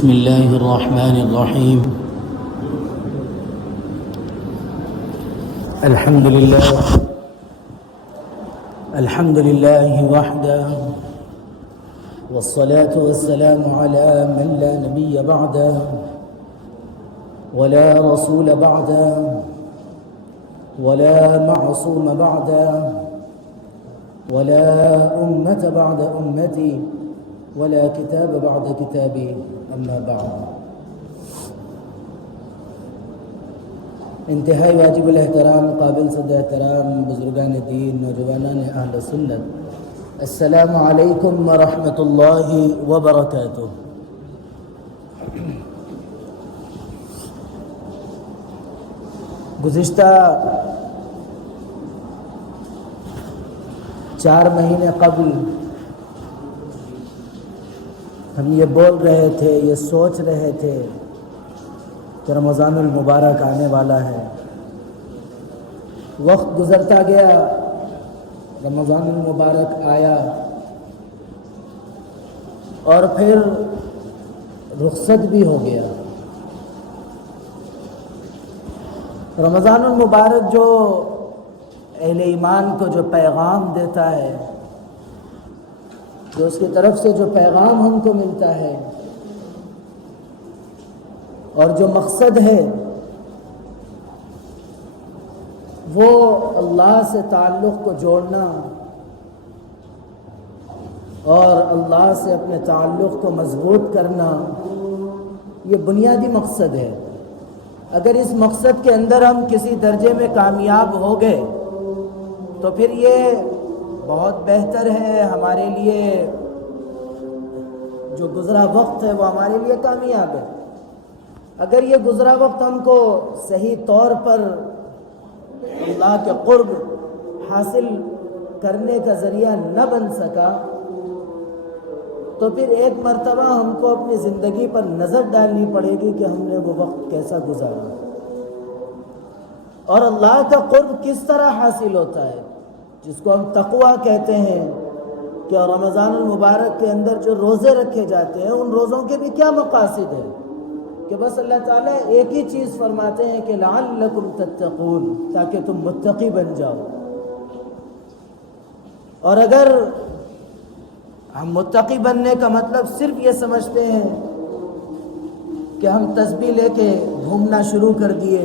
بسم الله الرحمن الرحيم. الحمد لله وحده، والصلاة والسلام على من لا نبي بعده ولا رسول بعده ولا معصوم بعده ولا أمة بعد أمتي ولا کتاب بعد کتابی اما بعد. انتہائی واجب الاحترام قابل صد احترام بزرگان دین، نوجوانان اہل سنت، السلام علیکم ورحمۃ اللہ وبرکاتہ. گزشتہ 4 مہینے قبل ہم یہ بول رہے تھے، یہ سوچ رہے تھے کہ رمضان المبارک آنے والا ہے. وقت گزرتا گیا، رمضان المبارک آیا اور پھر رخصت بھی ہو گیا. رمضان المبارک جو اہل ایمان کو جو پیغام دیتا ہے، جو اس کی طرف سے جو پیغام ہم کو ملتا ہے اور جو مقصد ہے، وہ اللہ سے تعلق کو جوڑنا اور اللہ سے اپنے تعلق کو مضبوط کرنا، یہ بنیادی مقصد ہے. اگر اس مقصد کے اندر ہم کسی درجے میں کامیاب ہو گئے تو پھر یہ بہت بہتر ہے. ہمارے لیے جو گزرا وقت ہے وہ ہمارے لیے کامیاب ہے. اگر یہ گزرا وقت ہم کو صحیح طور پر اللہ کے قرب حاصل کرنے کا ذریعہ نہ بن سکا تو پھر ایک مرتبہ ہم کو اپنی زندگی پر نظر ڈالنی پڑے گی کہ ہم نے وہ وقت کیسا گزارا اور اللہ کا قرب کس طرح حاصل ہوتا ہے، جس کو ہم تقویٰ کہتے ہیں. کہ رمضان المبارک کے اندر جو روزے رکھے جاتے ہیں، ان روزوں کے بھی کیا مقاصد ہیں؟ کہ بس اللہ تعالیٰ ایک ہی چیز فرماتے ہیں کہ لعلکم تتقون، تاکہ تم متقی بن جاؤ. اور اگر ہم متقی بننے کا مطلب صرف یہ سمجھتے ہیں کہ ہم تسبیح لے کے گھومنا شروع کر دیے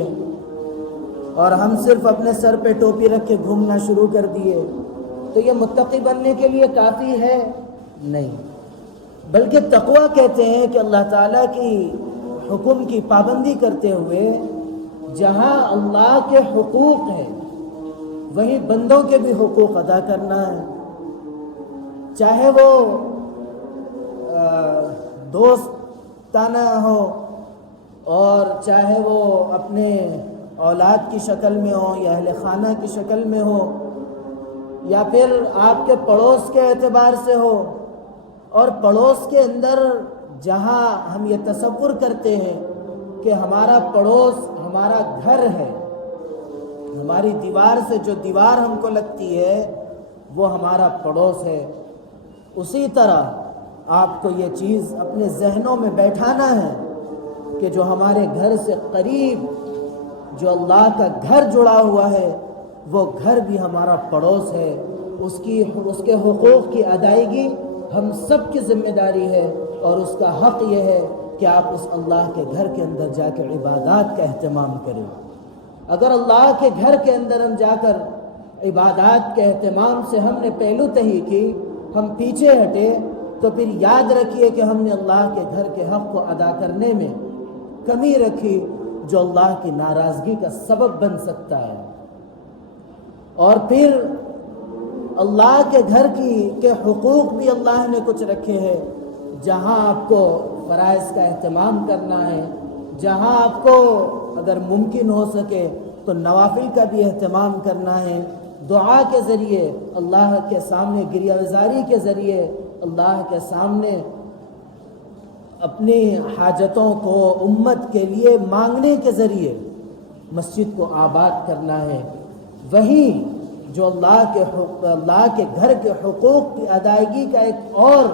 اور ہم صرف اپنے سر پہ ٹوپی رکھ کے گھومنا شروع کر دیے، تو یہ متقی بننے کے لیے کافی ہے؟ نہیں. بلکہ تقویٰ کہتے ہیں کہ اللہ تعالیٰ کی حکم کی پابندی کرتے ہوئے جہاں اللہ کے حقوق ہیں وہیں بندوں کے بھی حقوق ادا کرنا ہے. چاہے وہ دوستانہ ہو اور چاہے وہ اپنے اولاد کی شکل میں ہو یا اہل خانہ کی شکل میں ہو یا پھر آپ کے پڑوس کے اعتبار سے ہو. اور پڑوس کے اندر جہاں ہم یہ تصور کرتے ہیں کہ ہمارا پڑوس ہمارا گھر ہے، ہماری دیوار سے جو دیوار ہم کو لگتی ہے وہ ہمارا پڑوس ہے، اسی طرح آپ کو یہ چیز اپنے ذہنوں میں بیٹھانا ہے کہ جو ہمارے گھر سے قریب جو اللہ کا گھر جڑا ہوا ہے وہ گھر بھی ہمارا پڑوس ہے. اس کے حقوق کی ادائیگی ہم سب کی ذمہ داری ہے اور اس کا حق یہ ہے کہ آپ اس اللہ کے گھر کے اندر جا کے عبادات کا اہتمام کریں. اگر اللہ کے گھر کے اندر ہم جا کر عبادات کے اہتمام سے ہم نے پہلو تہی کی، ہم پیچھے ہٹے، تو پھر یاد رکھیے کہ ہم نے اللہ کے گھر کے حق کو ادا کرنے میں کمی رکھی جو اللہ کی ناراضگی کا سبب بن سکتا ہے. اور پھر اللہ کے گھر کے حقوق بھی اللہ نے کچھ رکھے ہیں. جہاں آپ کو فرائض کا اہتمام کرنا ہے، جہاں آپ کو اگر ممکن ہو سکے تو نوافل کا بھی اہتمام کرنا ہے. دعا کے ذریعے، اللہ کے سامنے گریہ وزاری کے ذریعے، اللہ کے سامنے اپنی حاجتوں کو امت کے لیے مانگنے کے ذریعے مسجد کو آباد کرنا ہے. وہیں جو اللہ کے گھر کے حقوق کی ادائیگی کا ایک اور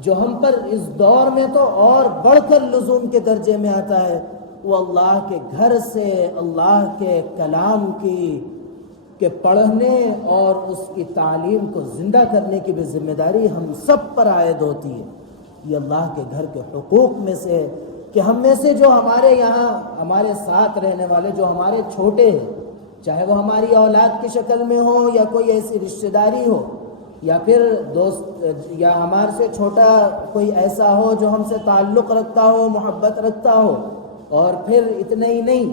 جو ہم پر اس دور میں تو اور بڑھ کر لزوم کے درجے میں آتا ہے، وہ اللہ کے گھر سے اللہ کے کلام کے پڑھنے اور اس کی تعلیم کو زندہ کرنے کی بھی ذمہ داری ہم سب پر عائد ہوتی ہے۔ یہ اللہ کے گھر کے حقوق میں سے ہے کہ ہم میں سے جو ہمارے یہاں ہمارے ساتھ رہنے والے جو ہمارے چھوٹے ہیں، چاہے وہ ہماری اولاد کی شکل میں ہو یا کوئی ایسی رشتہ داری ہو یا پھر دوست یا ہمارے سے چھوٹا کوئی ایسا ہو جو ہم سے تعلق رکھتا ہو، محبت رکھتا ہو، اور پھر اتنا ہی نہیں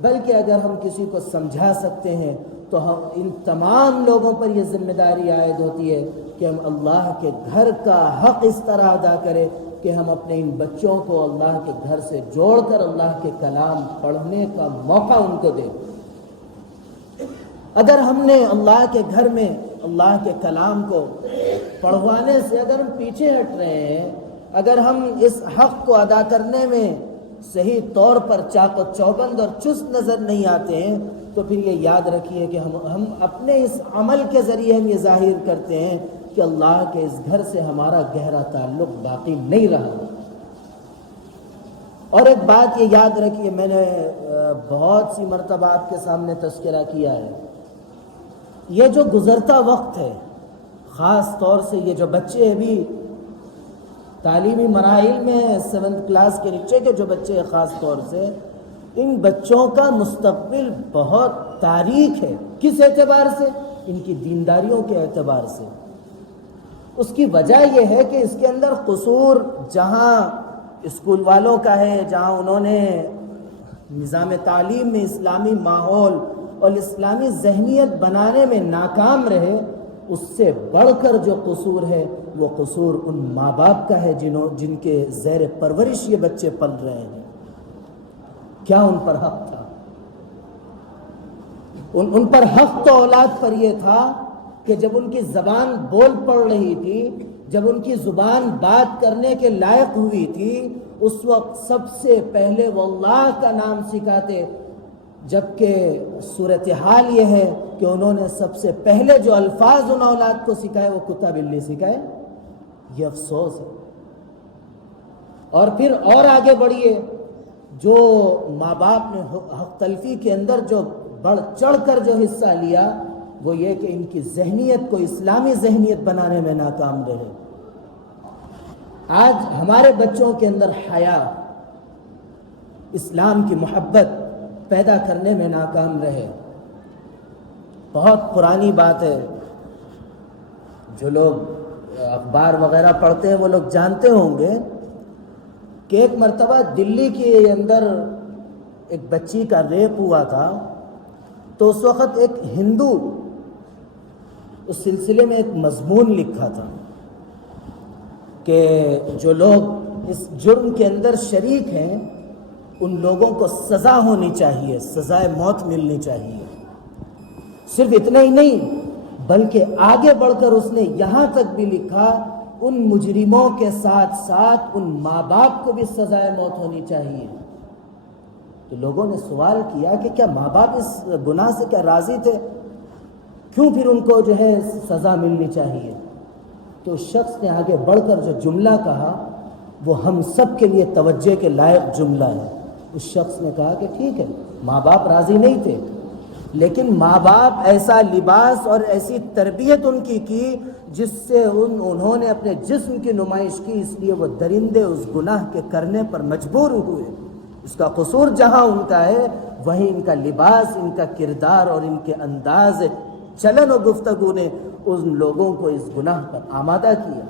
بلکہ اگر ہم کسی کو سمجھا سکتے ہیں تو ہم ان تمام لوگوں پر یہ ذمہ داری عائد ہوتی ہے کہ ہم اللہ کے گھر کا حق اس طرح ادا کریں کہ ہم اپنے ان بچوں کو اللہ کے گھر سے جوڑ کر اللہ کے کلام پڑھنے کا موقع ان کو دیں۔ اگر ہم نے اللہ کے گھر میں اللہ کے کلام کو پڑھوانے سے اگر ہم پیچھے ہٹ رہے ہیں، اگر ہم اس حق کو ادا کرنے میں صحیح طور پر چاق و چوبند اور چست نظر نہیں آتے ہیں، تو پھر یہ یاد رکھیے کہ ہم اپنے اس عمل کے ذریعے ہم یہ ظاہر کرتے ہیں کہ اللہ کے اس گھر سے ہمارا گہرا تعلق باقی نہیں رہا۔ اور ایک بات یہ یاد رکھیے، میں نے بہت سی مرتبہ آپ کے سامنے تذکرہ کیا ہے، یہ جو گزرتا وقت ہے، خاص طور سے یہ جو بچے ابھی تعلیمی مراحل میں 7th کلاس کے نیچے کے جو بچے ہیں، خاص طور سے ان بچوں کا مستقبل بہت تاریک ہے۔ کس اعتبار سے؟ ان کی دینداریوں کے اعتبار سے۔ اس کی وجہ یہ ہے کہ اس کے اندر قصور جہاں اسکول والوں کا ہے، جہاں انہوں نے نظام تعلیم میں اسلامی ماحول اور اسلامی ذہنیت بنانے میں ناکام رہے، اس سے بڑھ کر جو قصور ہے وہ قصور ان ماں باپ کا ہے جن کے زیر پرورش یہ بچے پل رہے ہیں۔ کیا ان پر حق تھا؟ ان پر حق تو اولاد پر یہ تھا کہ جب ان کی زبان بول پڑ رہی تھی، جب ان کی زبان بات کرنے کے لائق ہوئی تھی، اس وقت سب سے پہلے وہ اللہ کا نام سکھاتے، جبکہ صورتحال یہ ہے کہ انہوں نے سب سے پہلے جو الفاظ ان اولاد کو سکھائے وہ کتا بلی سکھائے۔ یہ افسوس ہے۔ اور پھر اور آگے بڑھیے، جو ماں باپ نے حق تلفی کے اندر جو بڑھ چڑھ کر جو حصہ لیا وہ یہ کہ ان کی ذہنیت کو اسلامی ذہنیت بنانے میں ناکام رہے۔ آج ہمارے بچوں کے اندر حیا، اسلام کی محبت پیدا کرنے میں ناکام رہے۔ بہت پرانی بات ہے، جو لوگ اخبار وغیرہ پڑھتے ہیں وہ لوگ جانتے ہوں گے کہ ایک مرتبہ دلی کے اندر ایک بچی کا ریپ ہوا تھا، تو اس وقت ایک ہندو اس سلسلے میں ایک مضمون لکھا تھا کہ جو لوگ اس جرم کے اندر شریک ہیں ان لوگوں کو سزا ہونی چاہیے، سزائے موت ملنی چاہیے۔ صرف اتنا ہی نہیں بلکہ آگے بڑھ کر اس نے یہاں تک بھی لکھا ان مجرموں کے ساتھ ساتھ ان ماں باپ کو بھی سزائے موت ہونی چاہیے۔ تو لوگوں نے سوال کیا کہ کیا ماں باپ اس گناہ سے کیا راضی تھے؟ کیوں پھر ان کو جو ہے سزا ملنی چاہیے؟ تو اس شخص نے آگے بڑھ کر جو جملہ کہا وہ ہم سب کے لیے توجہ کے لائق جملہ ہے۔ اس شخص نے کہا کہ ٹھیک ہے، ماں باپ راضی نہیں تھے، لیکن ماں باپ ایسا لباس اور ایسی تربیت ان کی جس سے انہوں نے اپنے جسم کی نمائش کی، اس لیے وہ درندے اس گناہ کے کرنے پر مجبور ہوئے۔ اس کا قصور جہاں ان کا ہے وہیں ان کا لباس، ان کا کردار اور ان کے انداز چلن و گفتگو نے ان لوگوں کو اس گناہ پر آمادہ کیا۔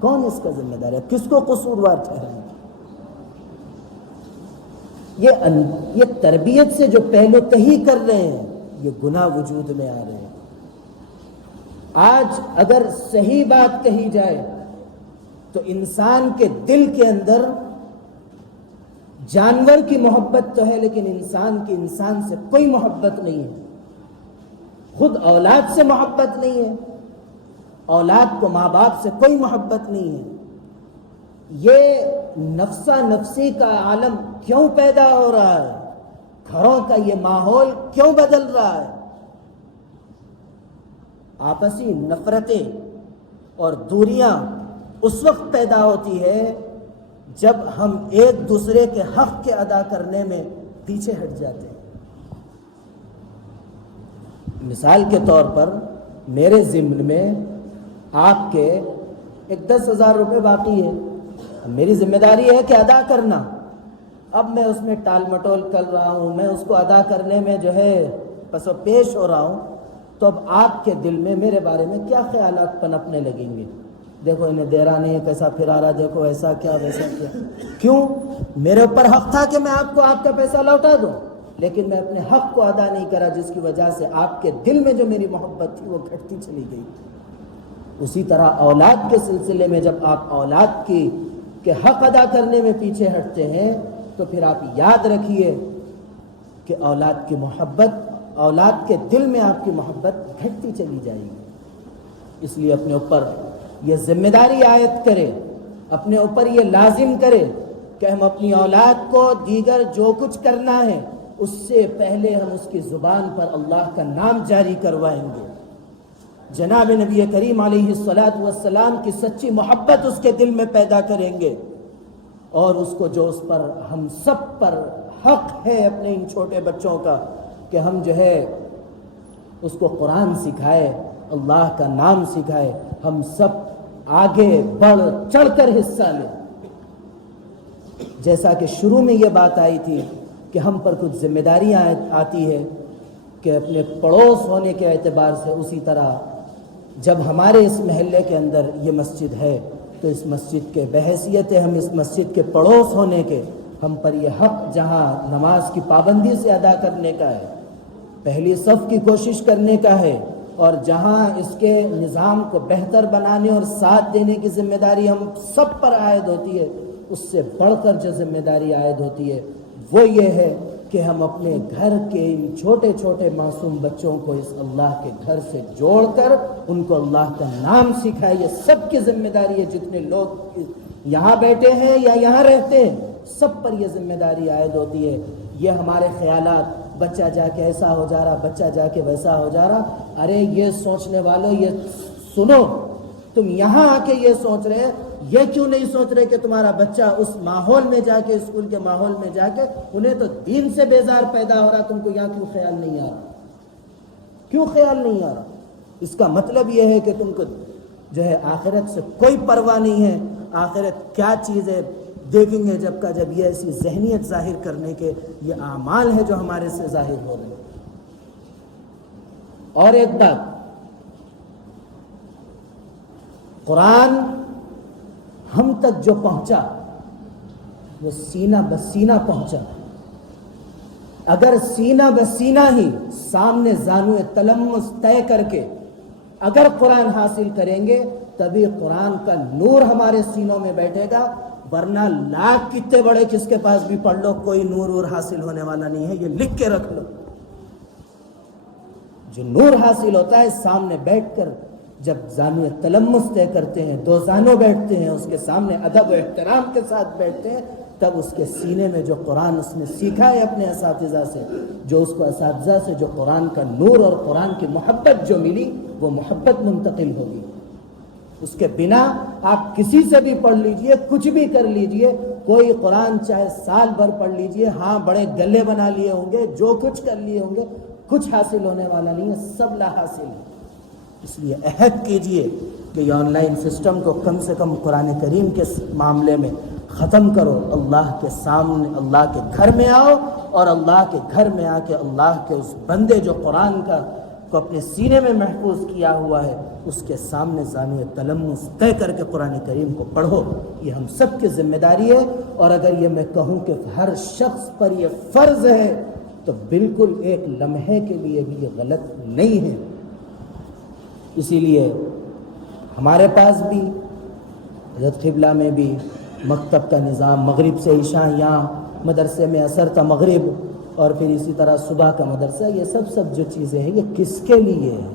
کون اس کا ذمہ دار ہے؟ کس کو قصوروار ٹھہرائیں؟ یہ تربیت سے جو پہلو تہی کر رہے ہیں یہ گناہ وجود میں آ رہے ہیں۔ آج اگر صحیح بات کہی جائے تو انسان کے دل کے اندر جانور کی محبت تو ہے، لیکن انسان کی انسان سے کوئی محبت نہیں ہے۔ خود اولاد سے محبت نہیں ہے، اولاد کو ماں باپ سے کوئی محبت نہیں ہے۔ یہ نفسا نفسی کا عالم کیوں پیدا ہو رہا ہے؟ گھروں کا یہ ماحول کیوں بدل رہا ہے؟ آپسی نفرتیں اور دوریاں اس وقت پیدا ہوتی ہے جب ہم ایک دوسرے کے حق کے ادا کرنے میں پیچھے ہٹ جاتے ہیں۔ مثال کے طور پر میرے ذمہ میں آپ کے ایک 10,000 روپے باقی ہے، میری ذمہ داری ہے کہ ادا کرنا۔ اب میں اس میں ٹال مٹول کر رہا ہوں، میں اس کو ادا کرنے میں جو ہے پس و پیش ہو رہا ہوں، تو اب آپ کے دل میں میرے بارے میں کیا خیالات پنپنے لگیں گے؟ دیکھو انہیں دے رہا نہیں ہے، کیسا پھرا رہا، دیکھو ایسا کیا ویسا کیا۔ کیوں؟ میرے اوپر حق تھا کہ میں آپ کو آپ کا پیسہ لوٹا دوں، لیکن میں اپنے حق کو ادا نہیں کرا، جس کی وجہ سے آپ کے دل میں جو میری محبت تھی وہ گھٹتی چلی گئی۔ اسی طرح اولاد کے سلسلے میں جب آپ اولاد کے حق ادا کرنے میں پیچھے ہٹتے ہیں تو پھر آپ یاد رکھیے کہ اولاد کی محبت، اولاد کے دل میں آپ کی محبت گھٹتی چلی جائے گی۔ اس لیے اپنے اوپر یہ ذمہ داری عائد کرے، اپنے اوپر یہ لازم کرے کہ ہم اپنی اولاد کو دیگر جو کچھ کرنا ہے اس سے پہلے ہم اس کی زبان پر اللہ کا نام جاری کروائیں گے۔ جناب نبی کریم علیہ السلام کی سچی محبت اس کے دل میں پیدا کریں گے، اور اس کو جو اس پر ہم سب پر حق ہے اپنے ان چھوٹے بچوں کا کہ ہم جو ہے اس کو قرآن سکھائے، اللہ کا نام سکھائے، ہم سب آگے بڑھ چڑھ کر حصہ لیں۔ جیسا کہ شروع میں یہ بات آئی تھی کہ ہم پر کچھ ذمہ داریاں آتی ہے کہ اپنے پڑوس ہونے کے اعتبار سے، اسی طرح جب ہمارے اس محلے کے اندر یہ مسجد ہے تو اس مسجد کے بحیثیت ہم اس مسجد کے پڑوس ہونے کے، ہم پر یہ حق جہاں نماز کی پابندی سے ادا کرنے کا ہے، پہلی صف کی کوشش کرنے کا ہے، اور جہاں اس کے نظام کو بہتر بنانے اور ساتھ دینے کی ذمہ داری ہم سب پر عائد ہوتی ہے، اس سے بڑھ کر جو ذمہ داری عائد ہوتی ہے وہ یہ ہے کہ ہم اپنے گھر کے ان چھوٹے چھوٹے معصوم بچوں کو اس اللہ کے گھر سے جوڑ کر ان کو اللہ کا نام سکھائے۔ یہ سب کی ذمہ داری ہے، جتنے لوگ یہاں بیٹھے ہیں یا یہاں رہتے ہیں سب پر یہ ذمہ داری عائد ہوتی ہے۔ یہ ہمارے خیالات، بچہ جا کے ایسا ہو جا رہا، بچہ جا کے ویسا ہو جا رہا، ارے یہ سوچنے والوں یہ سنو، تم یہاں آ کے یہ سوچ رہے، یہ کیوں نہیں سوچ رہے کہ تمہارا بچہ اس ماحول میں جا کے، اسکول کے ماحول میں جا کے، انہیں تو دین سے بیزار پیدا ہو رہا، تم کو یہاں کیوں خیال نہیں آ رہا؟ کیوں خیال نہیں آ رہا؟ اس کا مطلب یہ ہے کہ تم کو جو ہے آخرت سے کوئی پرواہ نہیں ہے۔ آخرت کیا چیز ہے دیکھیں گے جب کا جب یہ ایسی ذہنیت ظاہر کرنے کے یہ اعمال ہے جو ہمارے سے ظاہر ہو رہے ہیں۔ اور ایک بات، قرآن ہم تک جو پہنچا وہ سینہ بسینہ پہنچا۔ اگر سینہ بسینہ ہی سامنے زانو تلمس طے کر کے اگر قرآن حاصل کریں گے تبھی قرآن کا نور ہمارے سینوں میں بیٹھے گا، ورنہ لاکھ کتنے بڑے کس کے پاس بھی پڑھ لو کوئی نور حاصل ہونے والا نہیں ہے۔ یہ لکھ کے رکھ لو، جو نور حاصل ہوتا ہے سامنے بیٹھ کر جب زانو تلمس طے کرتے ہیں، دو زانوں بیٹھتے ہیں، اس کے سامنے ادب و احترام کے ساتھ بیٹھتے ہیں، تب اس کے سینے میں جو قرآن اس نے سیکھا ہے اپنے اساتذہ سے، جو اس کو اساتذہ سے جو قرآن کا نور اور قرآن کی محبت جو ملی وہ محبت منتقل ہوگی۔ اس کے بنا آپ کسی سے بھی پڑھ لیجئے، کچھ بھی کر لیجئے، کوئی قرآن چاہے سال بھر پڑھ لیجئے، ہاں بڑے گلے بنا لیے ہوں گے، جو کچھ کر لیے ہوں گے، کچھ حاصل ہونے والا نہیں ہے، سب لا حاصل ہے۔ اس لیے عہد کیجئے کہ یہ آن لائن سسٹم کو کم سے کم قرآن کریم کے معاملے میں ختم کرو، اللہ کے سامنے، اللہ کے گھر میں آؤ، اور اللہ کے گھر میں آ کے اللہ کے اس بندے جو قرآن کو اپنے سینے میں محفوظ کیا ہوا ہے اس کے سامنے زانو تلمس طے کر کے قرآن کریم کو پڑھو۔ یہ ہم سب کی ذمہ داری ہے، اور اگر یہ میں کہوں کہ ہر شخص پر یہ فرض ہے تو بالکل ایک لمحے کے لیے بھی یہ غلط نہیں ہے۔ اسی لیے ہمارے پاس بھی حضرت قبلہ میں بھی مکتب کا نظام، مغرب سے عشاء، یہاں مدرسے میں اثر تا مغرب، اور پھر اسی طرح صبح کا مدرسہ، یہ سب جو چیزیں ہیں یہ کس کے لیے ہے؟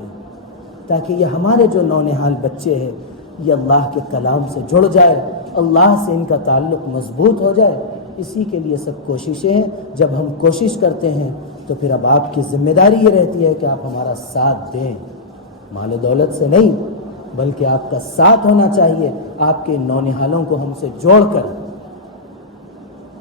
تاکہ یہ ہمارے جو نونہال بچے ہیں یہ اللہ کے کلام سے جڑ جائے، اللہ سے ان کا تعلق مضبوط ہو جائے۔ اسی کے لیے سب کوششیں ہیں۔ جب ہم کوشش کرتے ہیں تو پھر اب آپ کی ذمہ داری یہ رہتی ہے کہ آپ ہمارا ساتھ دیں، مال و دولت سے نہیں، بلکہ آپ کا ساتھ ہونا چاہیے، آپ کے نونہالوں کو ہم سے جوڑ کر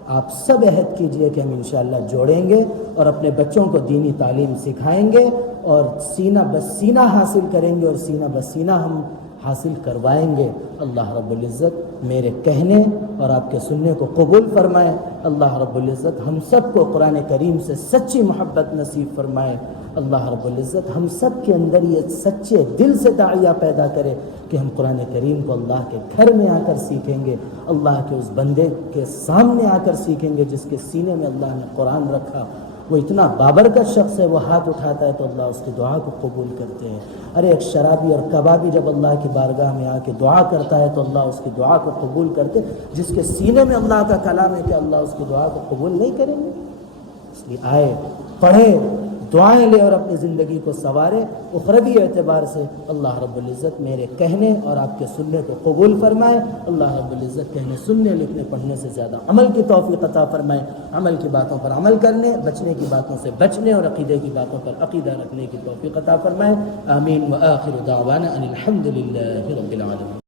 آپ سب عہد کیجئے کہ ہم انشاءاللہ جوڑیں گے اور اپنے بچوں کو دینی تعلیم سکھائیں گے اور سینہ بسینہ حاصل کریں گے اور سینہ بسینہ ہم حاصل کروائیں گے۔ اللہ رب العزت میرے کہنے اور آپ کے سننے کو قبول فرمائے۔ اللہ رب العزت ہم سب کو قرآن کریم سے سچی محبت نصیب فرمائے۔ اللہ رب العزت ہم سب کے اندر یہ سچے دل سے داعیہ پیدا کرے کہ ہم قرآن کریم کو اللہ کے گھر میں آ کر سیکھیں گے، اللہ کے اس بندے کے سامنے آ کر سیکھیں گے جس کے سینے میں اللہ نے قرآن رکھا۔ وہ اتنا بابرکت شخص ہے، وہ ہاتھ اٹھاتا ہے تو اللہ اس کی دعا کو قبول کرتے ہیں۔ ارے ایک شرابی اور کبابی جب اللہ کی بارگاہ میں آ کے دعا کرتا ہے تو اللہ اس کی دعا کو قبول کرتے، جس کے سینے میں اللہ کا کلام ہے کہ اللہ اس کی دعا کو قبول نہیں کریں گے؟ اس لیے آئے، پڑھیں، دعائیں لے اور اپنی زندگی کو سنوارے۔ اخروی اعتبار سے اللہ رب العزت میرے کہنے اور آپ کے سننے کو قبول فرمائے۔ اللہ رب العزت کہنے، سننے، لکھنے، پڑھنے سے زیادہ عمل کی توفیق عطا فرمائے، عمل کی باتوں پر عمل کرنے، بچنے کی باتوں سے بچنے اور عقیدے کی باتوں پر عقیدہ رکھنے کی توفیق عطا فرمائے۔ آمین۔ وآخر دعوانا ان الحمد للہ رب العالمین۔